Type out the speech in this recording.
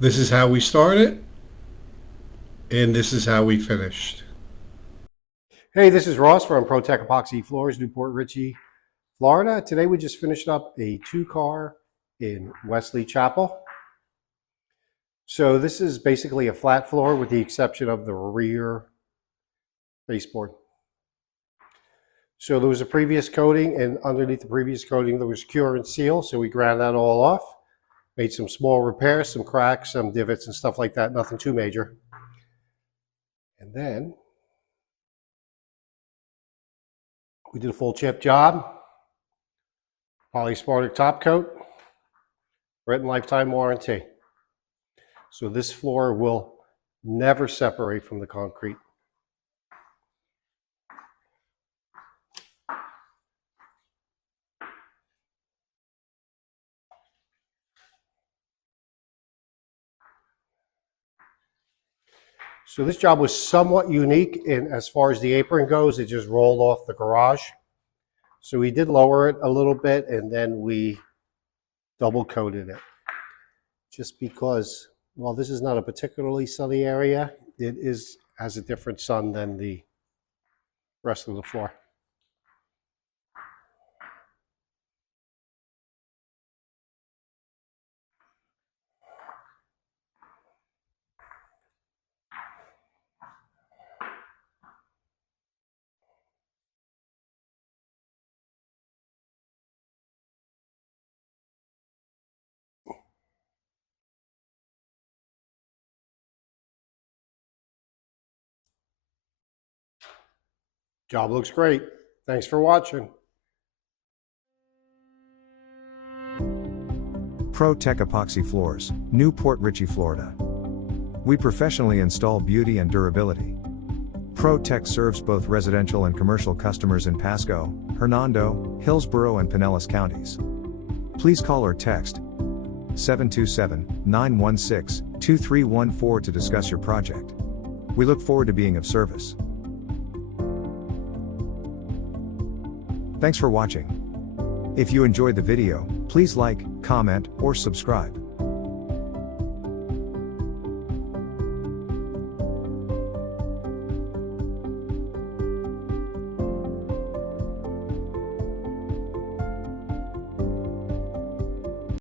This is how we started, and this is how we finished. Hey, this is Ross from ProTech Epoxy Floors, Newport Richey, Florida. Today we just finished up a two-car in Wesley Chapel. So this is basically a flat floor with the exception of the rear baseboard. So there was a previous coating, and underneath the previous coating there was cure and seal, so we ground that all off. Made some small repairs, some cracks, some divots and stuff like that, nothing too major. And then we did a full chip job, polyaspartic top coat, written lifetime warranty. So this floor will never separate from the concrete. So this job was somewhat unique in as far as the apron goes. It just rolled off the garage. So we did lower it a little bit and then we double coated it. Just because, well, this is not a particularly sunny area. It has a different sun than the rest of the floor. Job looks great. Thanks for watching. ProTech Epoxy Floors, Newport Richey, Florida. We professionally install beauty and durability. ProTech serves both residential and commercial customers in Pasco, Hernando, Hillsborough and Pinellas counties. Please call or text 727-916-2314 to discuss your project. We look forward to being of service. Thanks for watching. If you enjoyed the video, please like, comment, or subscribe.